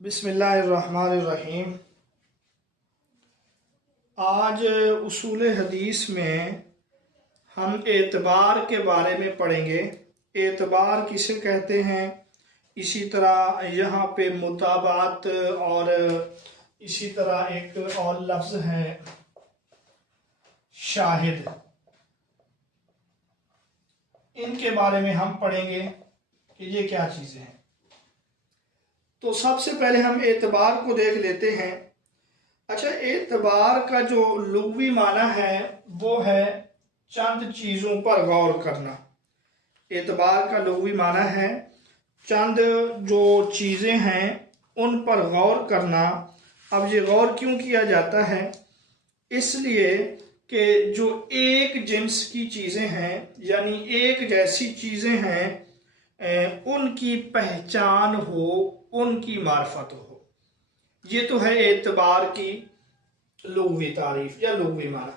بسم اللہ الرحمن الرحیم۔ آج اصول حدیث میں ہم اعتبار کے بارے میں پڑھیں گے۔ اعتبار کسے کہتے ہیں، اسی طرح یہاں پہ متابعت اور اسی طرح ایک اور لفظ ہے شاہد، ان کے بارے میں ہم پڑھیں گے کہ یہ کیا چیزیں ہیں۔ تو سب سے پہلے ہم اعتبار کو دیکھ لیتے ہیں۔ اچھا، اعتبار کا جو لغوی معنی ہے وہ ہے چند چیزوں پر غور کرنا۔ اعتبار کا لغوی معنی ہے چند جو چیزیں ہیں ان پر غور کرنا۔ اب یہ غور کیوں کیا جاتا ہے؟ اس لیے کہ جو ایک جنس کی چیزیں ہیں، یعنی ایک جیسی چیزیں ہیں، ان کی پہچان ہو، ان کی معرفت ہو۔ یہ تو ہے اعتبار کی لغوی تعریف یا لغوی معنی۔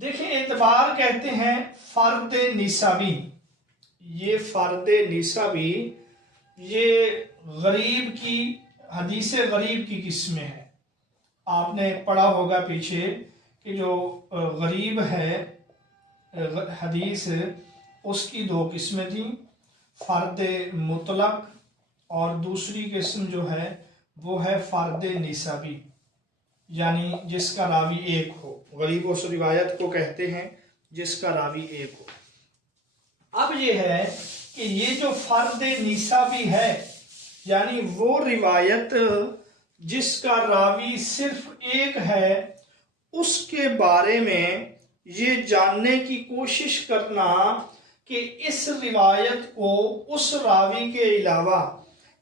دیکھیں، اعتبار کہتے ہیں فرد نسبی۔ یہ فرد نسبی یہ غریب کی حدیث غریب کی قسمیں ہیں۔ آپ نے پڑھا ہوگا پیچھے کہ جو غریب ہے حدیث، اس کی دو قسمیں تھیں، فرد مطلق اور دوسری قسم جو ہے وہ ہے فرد نسبی، یعنی جس کا راوی ایک ہو۔ غریب اس روایت کو کہتے ہیں جس کا راوی ایک ہو۔ اب یہ ہے کہ یہ جو فرد نسبی ہے، یعنی وہ روایت جس کا راوی صرف ایک ہے، اس کے بارے میں یہ جاننے کی کوشش کرنا کہ اس روایت کو اس راوی کے علاوہ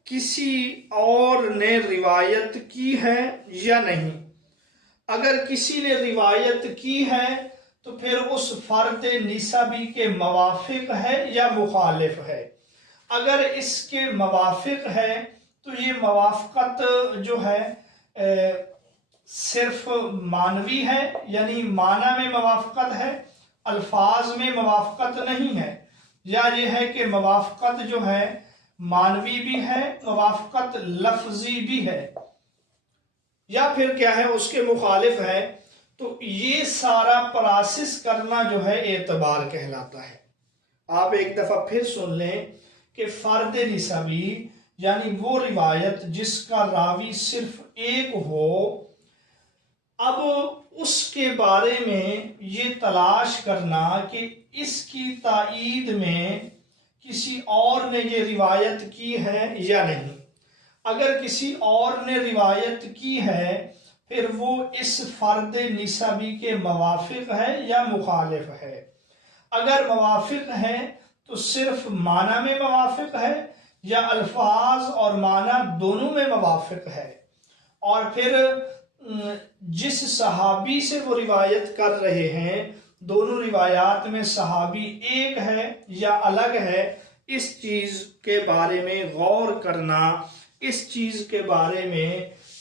کسی اور نے روایت کی ہے یا نہیں۔ اگر کسی نے روایت کی ہے تو پھر اس فرد نسبی کے موافق ہے یا مخالف ہے۔ اگر اس کے موافق ہے تو یہ موافقت جو ہے صرف معنوی ہے، یعنی معنی میں موافقت ہے، الفاظ میں موافقت نہیں ہے، یا یہ ہے کہ موافقت جو ہے معنوی بھی ہے، موافقت لفظی بھی ہے، یا پھر کیا ہے اس کے مخالف ہے۔ تو یہ سارا پراسس کرنا جو ہے اعتبار کہلاتا ہے۔ آپ ایک دفعہ پھر سن لیں کہ فرد نسبی یعنی وہ روایت جس کا راوی صرف ایک ہو، اب اس کے بارے میں یہ تلاش کرنا کہ اس کی تائید میں کسی اور نے یہ روایت کی ہے یا نہیں۔ اگر کسی اور نے روایت کی ہے پھر وہ اس فرد نسبی کے موافق ہے یا مخالف ہے۔ اگر موافق ہے تو صرف معنی میں موافق ہے یا الفاظ اور معنی دونوں میں موافق ہے، اور پھر جس صحابی سے وہ روایت کر رہے ہیں دونوں روایات میں صحابی ایک ہے یا الگ ہے، اس چیز کے بارے میں غور کرنا، اس چیز کے بارے میں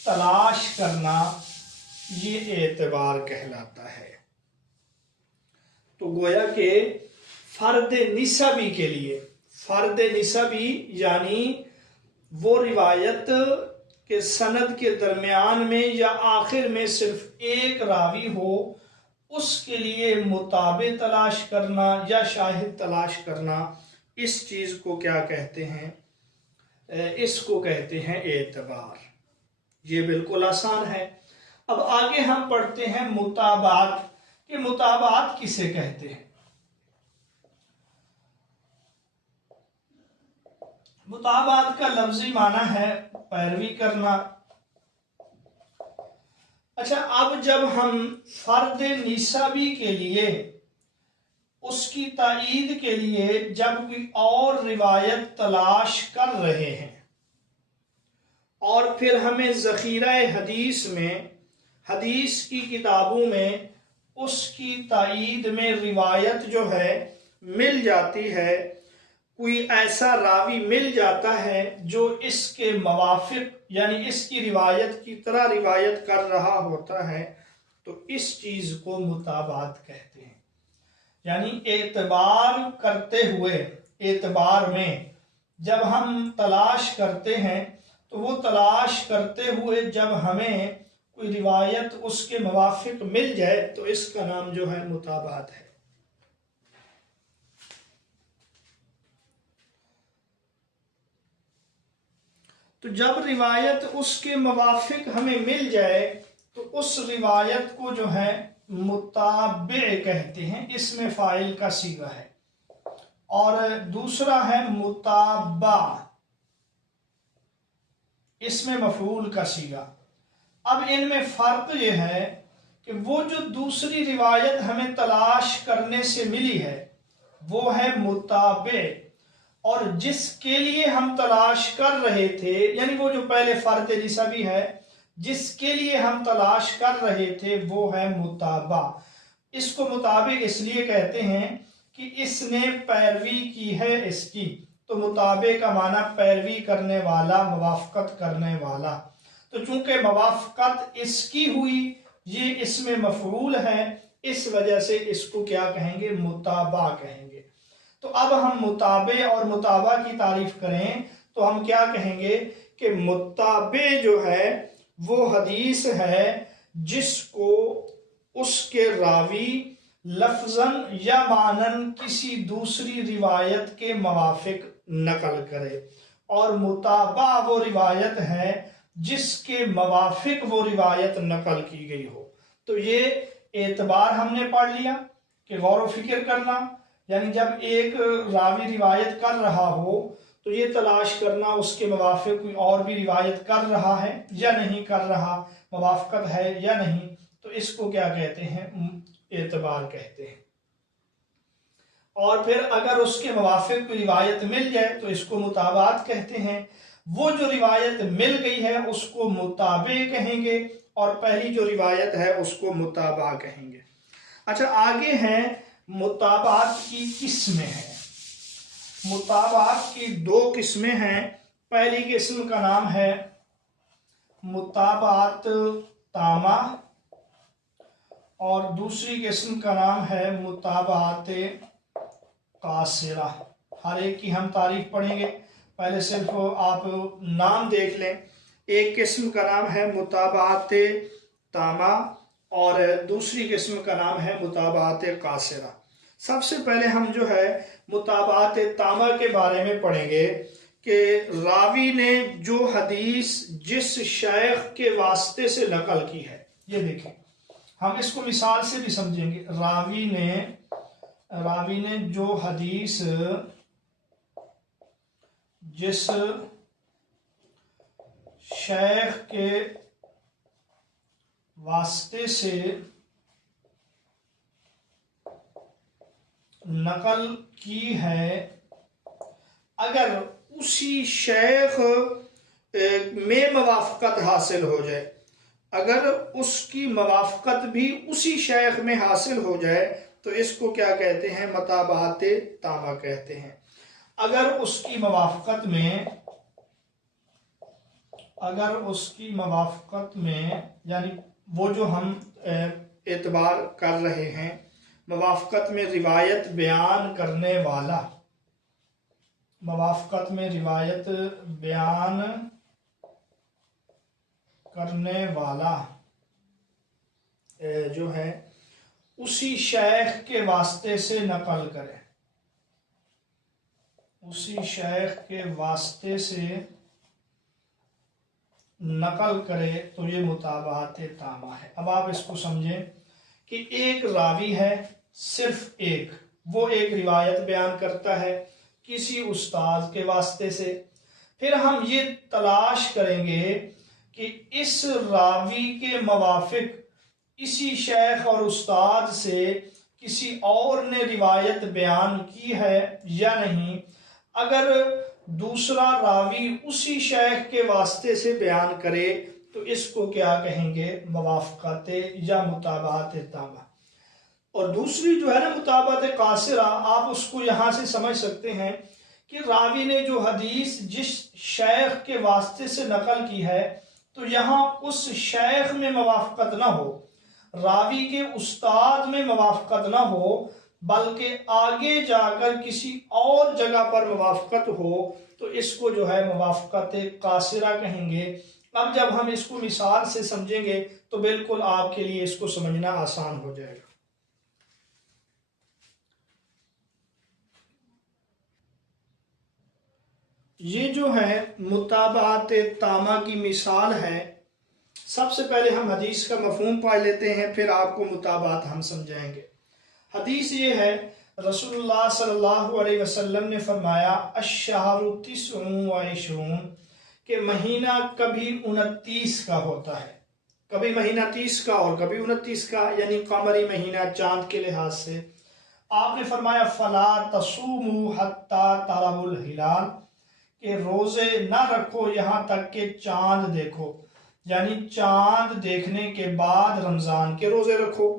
تلاش کرنا، یہ اعتبار کہلاتا ہے۔ تو گویا کہ فرد نسبی کے لیے، فرد نسبی یعنی وہ روایت کہ سند کے درمیان میں یا آخر میں صرف ایک راوی ہو، اس کے لیے متابع تلاش کرنا یا شاہد تلاش کرنا، اس چیز کو کیا کہتے ہیں؟ اس کو کہتے ہیں اعتبار۔ یہ بالکل آسان ہے۔ اب آگے ہم پڑھتے ہیں متابعت، کہ متابعت کسے کہتے ہیں۔ متابعت کا لفظی معنی ہے پیروی کرنا۔ اچھا، اب جب ہم فرد نسبی کے لیے، اس کی تائید کے لیے جب کوئی اور روایت تلاش کر رہے ہیں اور پھر ہمیں ذخیرہ حدیث میں، حدیث کی کتابوں میں اس کی تائید میں روایت جو ہے مل جاتی ہے، کوئی ایسا راوی مل جاتا ہے جو اس کے موافق یعنی اس کی روایت کی طرح روایت کر رہا ہوتا ہے، تو اس چیز کو متابعت کہتے ہیں۔ یعنی اعتبار کرتے ہوئے، اعتبار میں جب ہم تلاش کرتے ہیں تو وہ تلاش کرتے ہوئے جب ہمیں کوئی روایت اس کے موافق مل جائے تو اس کا نام جو ہے مطابعت ہے۔ تو جب روایت اس کے موافق ہمیں مل جائے تو اس روایت کو جو ہے متابع کہتے ہیں، اس میں فاعل کا صیغہ ہے، اور دوسرا ہے متابع، اس میں مفعول کا صیغہ۔ اب ان میں فرق یہ ہے کہ وہ جو دوسری روایت ہمیں تلاش کرنے سے ملی ہے وہ ہے متابع، اور جس کے لیے ہم تلاش کر رہے تھے، یعنی وہ جو پہلے فرد نسبی ہے جس کے لیے ہم تلاش کر رہے تھے وہ ہے متابع۔ اس کو متابع اس لیے کہتے ہیں کہ اس نے پیروی کی ہے اس کی، تو متابع کا معنی پیروی کرنے والا، موافقت کرنے والا۔ تو چونکہ موافقت اس کی ہوئی، یہ اس میں مفعول ہے، اس وجہ سے اس کو کیا کہیں گے؟ متابع کہیں گے۔ تو اب ہم متابع اور متابع کی تعریف کریں تو ہم کیا کہیں گے کہ متابع جو ہے وہ حدیث ہے جس کو اس کے راوی لفظاً یا معناً کسی دوسری روایت کے موافق نقل کرے، اور متابع وہ روایت ہے جس کے موافق وہ روایت نقل کی گئی ہو۔ تو یہ اعتبار ہم نے پڑھ لیا کہ غور و فکر کرنا، یعنی جب ایک راوی روایت کر رہا ہو تو یہ تلاش کرنا اس کے موافق کوئی اور بھی روایت کر رہا ہے یا نہیں کر رہا، موافقت ہے یا نہیں، تو اس کو کیا کہتے ہیں؟ اعتبار کہتے ہیں۔ اور پھر اگر اس کے موافق کوئی روایت مل جائے تو اس کو متابعت کہتے ہیں۔ وہ جو روایت مل گئی ہے اس کو متابع کہیں گے، اور پہلی جو روایت ہے اس کو متابع کہیں گے۔ اچھا، آگے ہیں متابعت کی قسمیں ہیں۔ متابعت کی دو قسمیں ہیں۔ پہلی قسم کا نام ہے متابعت تامہ، اور دوسری قسم کا نام ہے متابعت قاصرہ۔ ہر ایک کی ہم تعریف پڑھیں گے، پہلے صرف آپ نام دیکھ لیں۔ ایک قسم کا نام ہے متابعت تامہ اور دوسری قسم کا نام ہے متابعت قاصرہ۔ سب سے پہلے ہم جو ہے متابعت تامہ کے بارے میں پڑھیں گے کہ راوی نے جو حدیث جس شیخ کے واسطے سے نقل کی ہے، یہ دیکھیں، ہم اس کو مثال سے بھی سمجھیں گے۔ راوی نے جو حدیث جس شیخ کے واسطے سے نقل کی ہے، اگر اسی شیخ میں موافقت حاصل ہو جائے، اگر اس کی موافقت بھی اسی شیخ میں حاصل ہو جائے تو اس کو کیا کہتے ہیں؟ متابعت تامہ کہتے ہیں۔ اگر اس کی موافقت میں یعنی وہ جو ہم اعتبار کر رہے ہیں، موافقت میں روایت بیان کرنے والا، موافقت میں روایت بیان کرنے والا جو ہے اسی شیخ کے واسطے سے نقل کرے، اسی شیخ کے واسطے سے نقل کرے تو یہ متابعت تامہ ہے۔ اب آپ اس کو سمجھیں کہ ایک راوی ہے، صرف ایک، وہ ایک روایت بیان کرتا ہے کسی استاد کے واسطے سے، پھر ہم یہ تلاش کریں گے کہ اس راوی کے موافق اسی شیخ اور استاد سے کسی اور نے روایت بیان کی ہے یا نہیں۔ اگر دوسرا راوی اسی شیخ کے واسطے سے بیان کرے تو اس کو کیا کہیں گے؟ موافقت یا متابعت تامہ۔ اور دوسری جو ہے نا متابعت قاصرہ، آپ اس کو یہاں سے سمجھ سکتے ہیں کہ راوی نے جو حدیث جس شیخ کے واسطے سے نقل کی ہے تو یہاں اس شیخ میں موافقت نہ ہو، راوی کے استاد میں موافقت نہ ہو، بلکہ آگے جا کر کسی اور جگہ پر موافقت ہو، تو اس کو جو ہے موافقت قاصرہ کہیں گے۔ اب جب ہم اس کو مثال سے سمجھیں گے تو بالکل آپ کے لیے اس کو سمجھنا آسان ہو جائے گا۔ یہ جو ہے متابعت تامہ کی مثال ہے۔ سب سے پہلے ہم حدیث کا مفہوم پا لیتے ہیں، پھر آپ کو متابعت ہم سمجھائیں گے۔ حدیث یہ ہے، رسول اللہ صلی اللہ علیہ وسلم نے فرمایا الشہر 29 کہ مہینہ کبھی 29 کا ہوتا ہے، کبھی مہینہ 30 کا اور کبھی 29 کا، یعنی قمری مہینہ چاند کے لحاظ سے۔ آپ نے فرمایا فلا تصوموا حتی تروا الہلال کہ روزے نہ رکھو یہاں تک کہ چاند دیکھو، یعنی چاند دیکھنے کے بعد رمضان کے روزے رکھو۔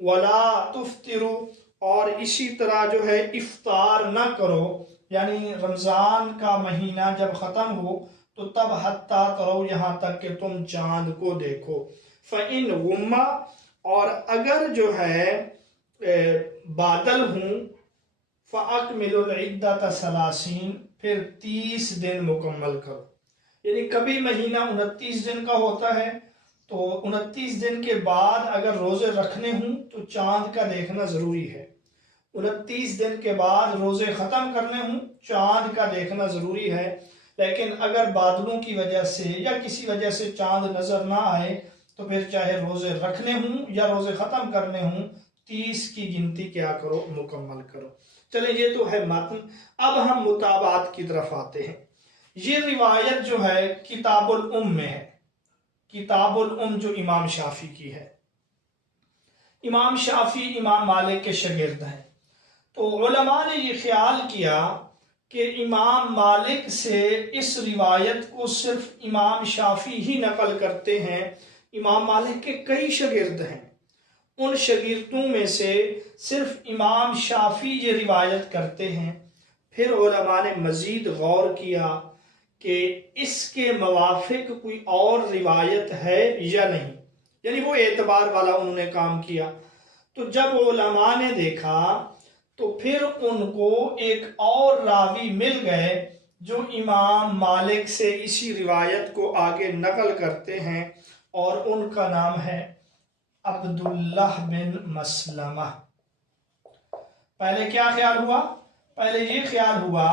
ولا تفطروا اور اسی طرح جو ہے افطار نہ کرو، یعنی رمضان کا مہینہ جب ختم ہو تو تب حتی ترو یہاں تک کہ تم چاند کو دیکھو۔ فإن غم اور اگر جو ہے بادل ہوں فأکملوا العدۃ 30 پھر 30 دن مکمل کرو، یعنی کبھی مہینہ 29 دن کا ہوتا ہے تو 29 دن کے بعد اگر روزے رکھنے ہوں تو چاند کا دیکھنا ضروری ہے، 29 دن کے بعد روزے ختم کرنے ہوں چاند کا دیکھنا ضروری ہے۔ لیکن اگر بادلوں کی وجہ سے یا کسی وجہ سے چاند نظر نہ آئے تو پھر چاہے روزے رکھنے ہوں یا روزے ختم کرنے ہوں 30 کی گنتی کیا کرو، مکمل کرو۔ چلیں یہ تو ہے متن، اب ہم متابعات کی طرف آتے ہیں۔ یہ روایت جو ہے کتاب الام میں ہے، کتاب الام جو امام شافعی کی ہے۔ امام شافعی امام مالک کے شاگرد ہیں، تو علماء نے یہ خیال کیا کہ امام مالک سے اس روایت کو صرف امام شافعی ہی نقل کرتے ہیں۔ امام مالک کے کئی شاگرد ہیں، ان شاگردوں میں سے صرف امام شافعی یہ روایت کرتے ہیں۔ پھر علماء نے مزید غور کیا کہ اس کے موافق کوئی اور روایت ہے یا نہیں، یعنی وہ اعتبار والا انہوں نے کام کیا۔ تو جب علماء نے دیکھا تو پھر ان کو ایک اور راوی مل گئے جو امام مالک سے اسی روایت کو آگے نقل کرتے ہیں، اور ان کا نام ہے عبداللہ بن مسلمہ۔ پہلے کیا خیال ہوا؟ پہلے یہ خیال ہوا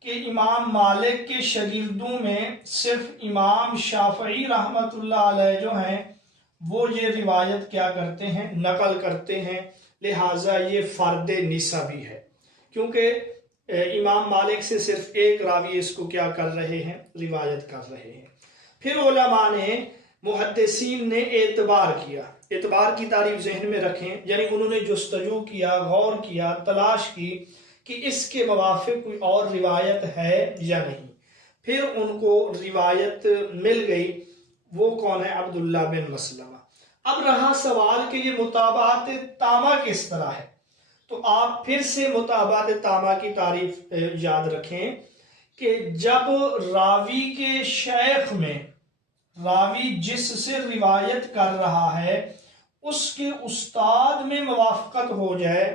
کہ امام مالک کے شاگردوں میں صرف امام شافعی رحمۃ اللہ علیہ جو ہیں وہ یہ روایت کیا کرتے ہیں، نقل کرتے ہیں، لہٰذا یہ فرد نسبی ہے، کیونکہ امام مالک سے صرف ایک راوی اس کو کیا کر رہے ہیں، روایت کر رہے ہیں۔ پھر علماء نے، محدثین نے اعتبار کیا، اعتبار کی تعریف ذہن میں رکھیں، یعنی انہوں نے جستجو کیا، غور کیا، تلاش کی کہ اس کے موافق کوئی اور روایت ہے یا نہیں۔ پھر ان کو روایت مل گئی، وہ کون ہے؟ عبداللہ بن مسلمہ۔ اب رہا سوال کہ یہ متابعت تامہ کس طرح ہے، تو آپ پھر سے متابعت تامہ کی تعریف یاد رکھیں کہ جب راوی کے شیخ میں، راوی جس سے روایت کر رہا ہے اس کے استاد میں موافقت ہو جائے،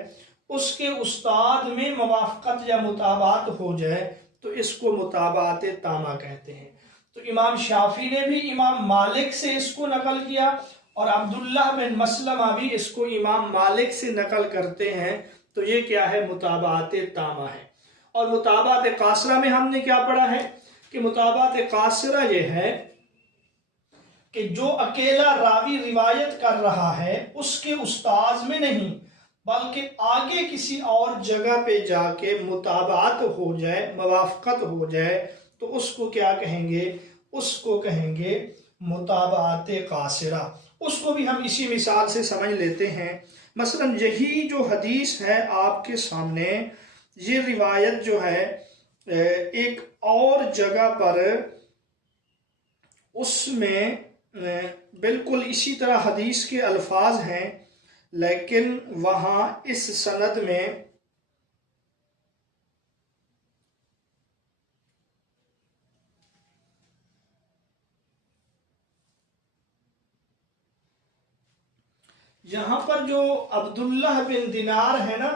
اس کے استاد میں موافقت یا متابعت ہو جائے تو اس کو متابعت تامہ کہتے ہیں۔ تو امام شافعی نے بھی امام مالک سے اس کو نقل کیا، اور عبداللہ بن مسلمہ بھی اس کو امام مالک سے نقل کرتے ہیں، تو یہ کیا ہے؟ متابعت تامہ ہے۔ اور متابعت قاصرہ میں ہم نے کیا پڑھا ہے کہ متابعت قاصرہ یہ ہے کہ جو اکیلا راوی روایت کر رہا ہے اس کے استاذ میں نہیں بلکہ آگے کسی اور جگہ پہ جا کے متابعت ہو جائے، موافقت ہو جائے، تو اس کو کیا کہیں گے؟ اس کو کہیں گے متابعت قاصرہ۔ اس کو بھی ہم اسی مثال سے سمجھ لیتے ہیں۔ مثلا یہی جو حدیث ہے آپ کے سامنے، یہ روایت جو ہے ایک اور جگہ پر اس میں بالکل اسی طرح حدیث کے الفاظ ہیں، لیکن وہاں اس سند میں یہاں پر جو عبداللہ بن دینار ہے نا،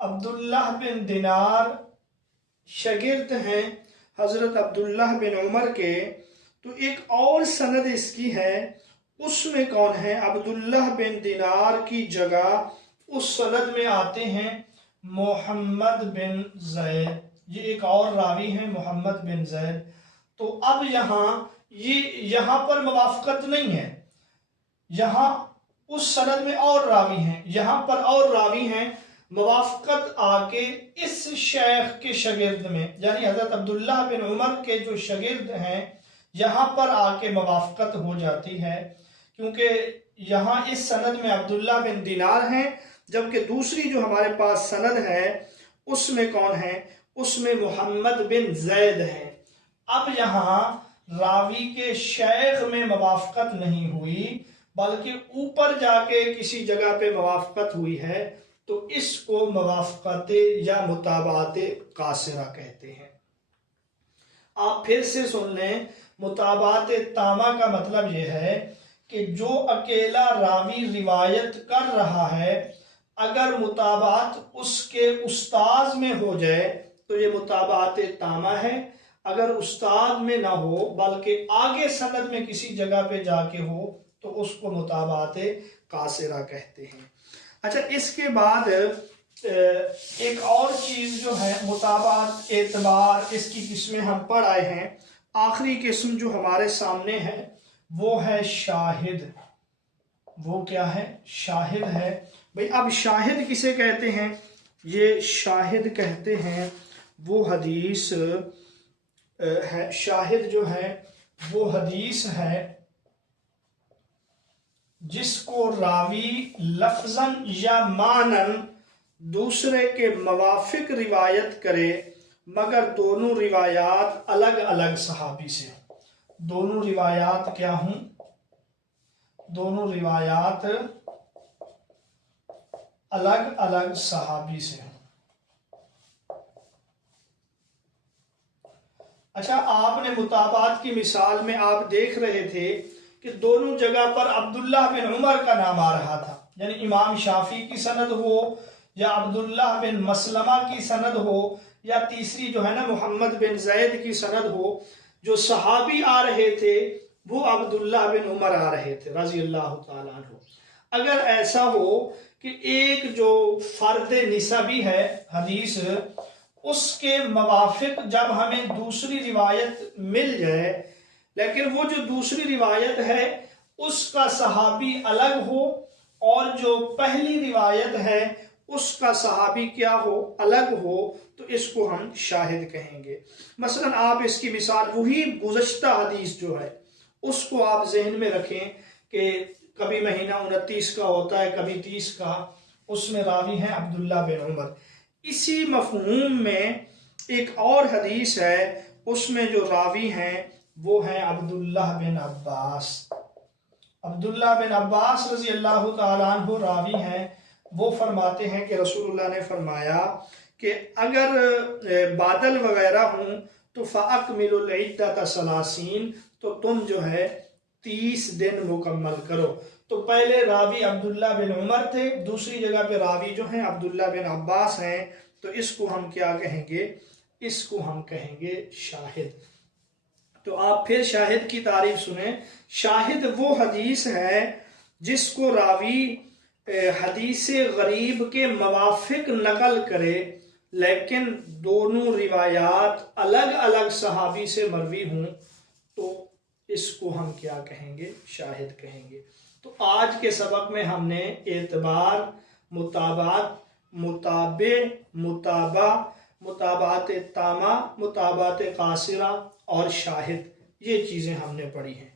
عبداللہ بن دینار شاگرد ہیں حضرت عبداللہ بن عمر کے، تو ایک اور سند اس کی ہے، اس میں کون ہے؟ عبداللہ بن دینار کی جگہ اس سند میں آتے ہیں محمد بن زید، یہ ایک اور راوی ہیں محمد بن زید۔ تو اب یہاں پر موافقت نہیں ہے، یہاں اس سند میں اور راوی ہیں، یہاں پر اور راوی ہیں، موافقت آ کے اس شیخ کے شاگرد میں، یعنی حضرت عبداللہ بن عمر کے جو شاگرد ہیں یہاں پر آ کے موافقت ہو جاتی ہے، کیونکہ یہاں اس سند میں عبداللہ بن دینار ہیں، جبکہ دوسری جو ہمارے پاس سند ہے اس میں کون ہے؟ اس میں محمد بن زید ہے۔ اب یہاں راوی کے شیخ میں موافقت نہیں ہوئی بلکہ اوپر جا کے کسی جگہ پہ موافقت ہوئی ہے، تو اس کو موافقت یا متابعت قاصرہ کہتے ہیں۔ آپ پھر سے سن لیں، متابعت تامہ کا مطلب یہ ہے کہ جو اکیلا راوی روایت کر رہا ہے اگر متابعت اس کے استاذ میں ہو جائے تو یہ متابعت تامہ ہے، اگر استاد میں نہ ہو بلکہ آگے سند میں کسی جگہ پہ جا کے ہو تو اس کو متابعت قاصرہ کہتے ہیں۔ اچھا، اس کے بعد ایک اور چیز جو ہے متابعت اعتبار، اس کی قسمیں ہم پڑھ آئے ہیں، آخری قسم جو ہمارے سامنے ہے وہ ہے شاہد۔ وہ کیا ہے؟ شاہد ہے۔ بھئی اب شاہد کسے کہتے ہیں؟ یہ شاہد کہتے ہیں وہ حدیث ہے، شاہد جو ہے وہ حدیث ہے جس کو راوی لفظاً یا معناً دوسرے کے موافق روایت کرے مگر دونوں روایات الگ الگ صحابی سے ہوں۔ دونوں روایات کیا ہوں؟ دونوں روایات الگ الگ صحابی سے ہوں۔ اچھا، آپ نے متابعت کی مثال میں آپ دیکھ رہے تھے کہ دونوں جگہ پر عبداللہ بن عمر کا نام آ رہا تھا، یعنی امام شافعی کی سند ہو یا عبداللہ بن مسلمہ کی سند ہو یا تیسری جو ہے نا محمد بن زید کی سند ہو، جو صحابی آ رہے تھے وہ عبداللہ بن عمر آ رہے تھے رضی اللہ تعالیٰ عنہ۔ اگر ایسا ہو کہ ایک جو فرد نسبی ہے حدیث، اس کے موافق جب ہمیں دوسری روایت مل جائے لیکن وہ جو دوسری روایت ہے اس کا صحابی الگ ہو اور جو پہلی روایت ہے اس کا صحابی کیا ہو؟ الگ ہو، تو اس کو ہم شاہد کہیں گے۔ مثلا آپ اس کی مثال وہی گزشتہ حدیث جو ہے اس کو آپ ذہن میں رکھیں کہ کبھی مہینہ 29 کا ہوتا ہے کبھی 30 کا، اس میں راوی ہیں عبداللہ بن عمر۔ اسی مفہوم میں ایک اور حدیث ہے، اس میں جو راوی ہیں وہ ہیں عبداللہ بن عباس۔ عبداللہ بن عباس رضی اللہ تعالیٰ عنہ راوی ہیں، وہ فرماتے ہیں کہ رسول اللہ نے فرمایا کہ اگر بادل وغیرہ ہوں تو فَأَكْمِلُوا الْعِدَّةَ ثَلَاثِينَ، تو تم جو ہے 30 دن مکمل کرو۔ تو پہلے راوی عبداللہ بن عمر تھے، دوسری جگہ پہ راوی جو ہیں عبداللہ بن عباس ہیں، تو اس کو ہم کیا کہیں گے؟ اس کو ہم کہیں گے شاہد۔ تو آپ پھر شاہد کی تعریف سنیں۔ شاہد وہ حدیث ہے جس کو راوی حدیث غریب کے موافق نقل کرے لیکن دونوں روایات الگ الگ صحابی سے مروی ہوں، تو اس کو ہم کیا کہیں گے؟ شاہد کہیں گے۔ تو آج کے سبق میں ہم نے اعتبار، متابعت، متابع، متابع، متابعت تامہ، متابعت قاصرہ اور شاہد، یہ چیزیں ہم نے پڑھی ہیں۔